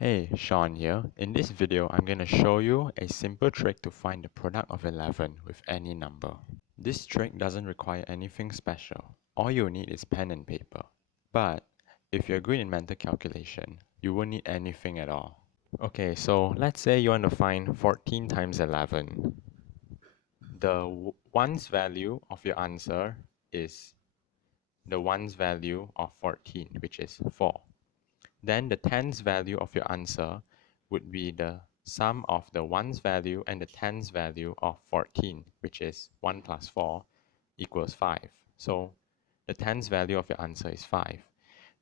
Hey, Sean here. In this video, I'm going to show you a simple trick to find the product of 11 with any number. This trick doesn't require anything special. All you need is pen and paper. But if you're good in mental calculation, you won't need anything at all. Okay, so let's say you want to find 14 times 11. The ones value of your answer is the ones value of 14, which is 4. Then the tens value of your answer would be the sum of the ones value and the tens value of 14, which is 1 plus 4 equals 5. So the tens value of your answer is 5.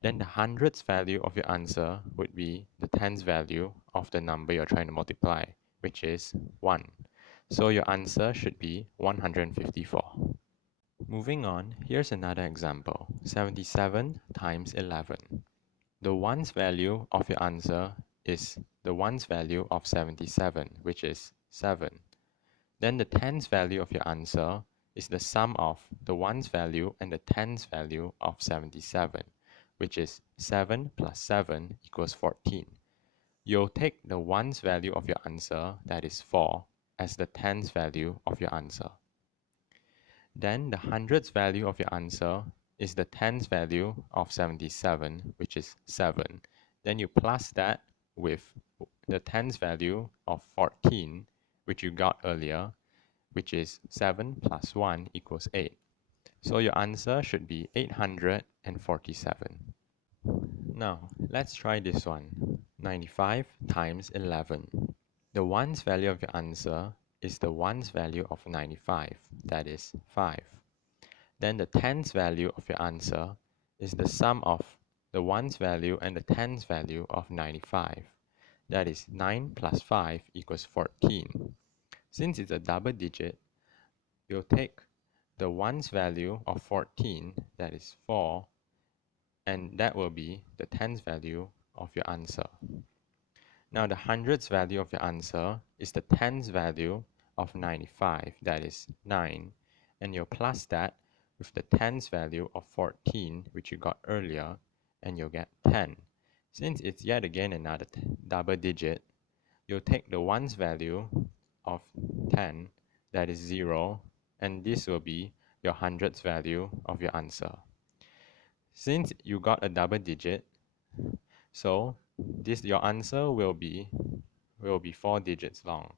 Then the hundreds value of your answer would be the tens value of the number you're trying to multiply, which is 1. So your answer should be 154. Moving on, here's another example, 77 times 11. The ones value of your answer is the ones value of 77, which is 7. Then the tens value of your answer is the sum of the ones value and the tens value of 77, which is 7 plus 7 equals 14. You'll take the ones value of your answer, that is 4, as the tens value of your answer. Then the hundreds value of your answer is the tens value of 77, which is 7. Then you plus that with the tens value of 14, which you got earlier, which is 7 plus 1 equals 8. So your answer should be 847. Now, let's try this one. 95 times 11. The ones value of your answer is the ones value of 95, that is 5. Then the tens value of your answer is the sum of the ones value and the tens value of 95. That is 9 plus 5 equals 14. Since it's a double digit, you'll take the ones value of 14, that is 4, and that will be the tens value of your answer. Now the hundreds value of your answer is the tens value of 95, that is 9, and you'll plus that with the tens value of 14, which you got earlier, and you'll get 10. Since it's yet again another double digit, you'll take the ones value of 10, that is 0, and this will be your hundreds value of your answer. Since you got a double digit, so your answer will be 4 digits long.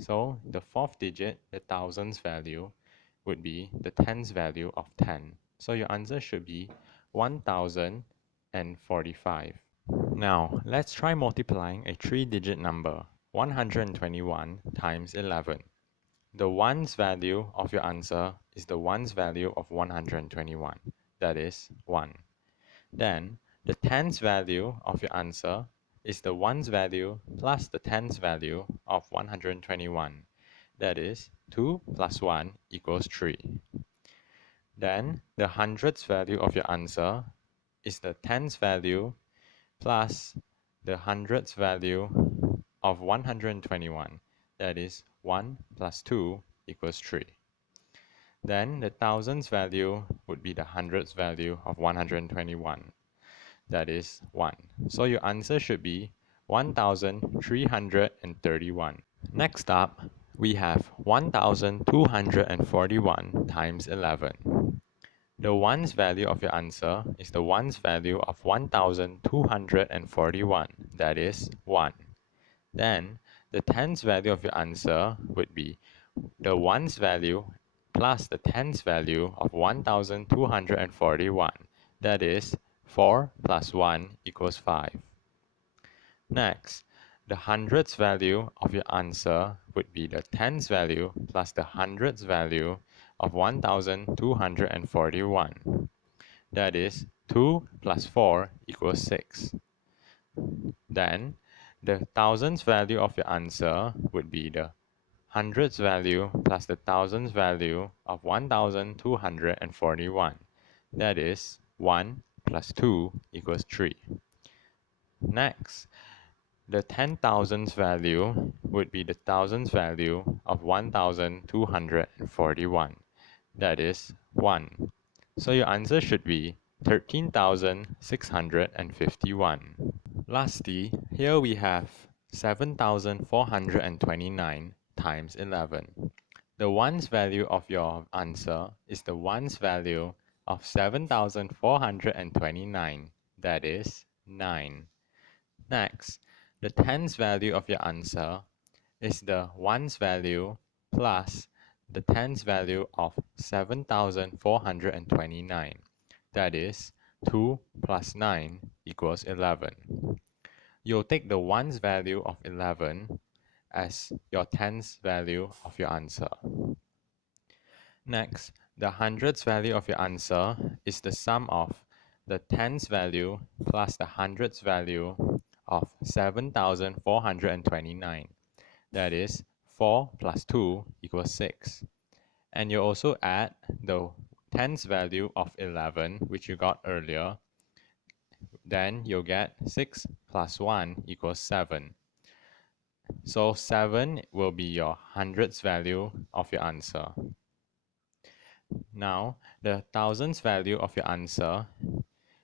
So the fourth digit, the thousands value, would be the tens value of 10. So your answer should be 1045. Now, let's try multiplying a 3-digit number, 121 times 11. The ones value of your answer is the ones value of 121, that is 1. Then, the tens value of your answer is the ones value plus the tens value of 121. That is 2 plus 1 equals 3. Then the hundreds value of your answer is the tens value plus the hundreds value of 121. That is 1 plus 2 equals 3. Then the thousands value would be the hundreds value of 121. That is 1. So your answer should be 1331. Next up, we have 1241 times 11. The ones value of your answer is the ones value of 1241, that is 1. Then the tens value of your answer would be the ones value plus the tens value of 1241, that is 4 plus 1 equals 5. Next, the hundreds value of your answer would be the tens value plus the hundreds value of 1241. That is 2 plus 4 equals 6. Then, the thousands value of your answer would be the hundreds value plus the thousands value of 1241. That is 1 plus 2 equals 3. Next, the 10,000s value would be the thousands value of 1241. That is 1. So your answer should be 13,651. Lastly, here we have 7,429 times 11. The ones value of your answer is the ones value of 7,429, that is 9. Next, the tens value of your answer is the ones value plus the tens value of 7,429, that is 2 plus 9 equals 11. You'll take the ones value of 11 as your tens value of your answer. Next, the hundreds value of your answer is the sum of the tens value plus the hundreds value of 7,429. That is 4 plus 2 equals 6. And you also add the tens value of 11, which you got earlier. Then you'll get 6 plus 1 equals 7. So 7 will be your hundreds value of your answer. Now, the thousands value of your answer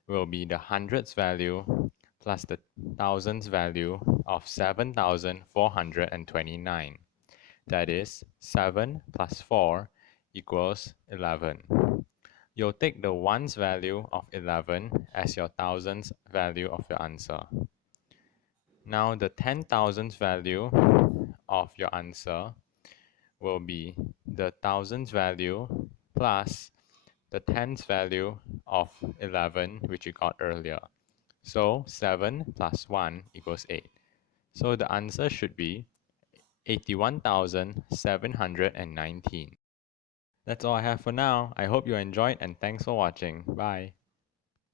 will be the hundreds value plus the thousands value of 7,429. That is 7 plus 4 equals 11. You'll take the ones value of 11 as your thousands value of your answer. Now the 10,000s value of your answer will be the thousands value plus the tens value of 11, which you got earlier. So 7 plus 1 equals 8. So the answer should be 81,719. That's all I have for now. I hope you enjoyed and thanks for watching. Bye.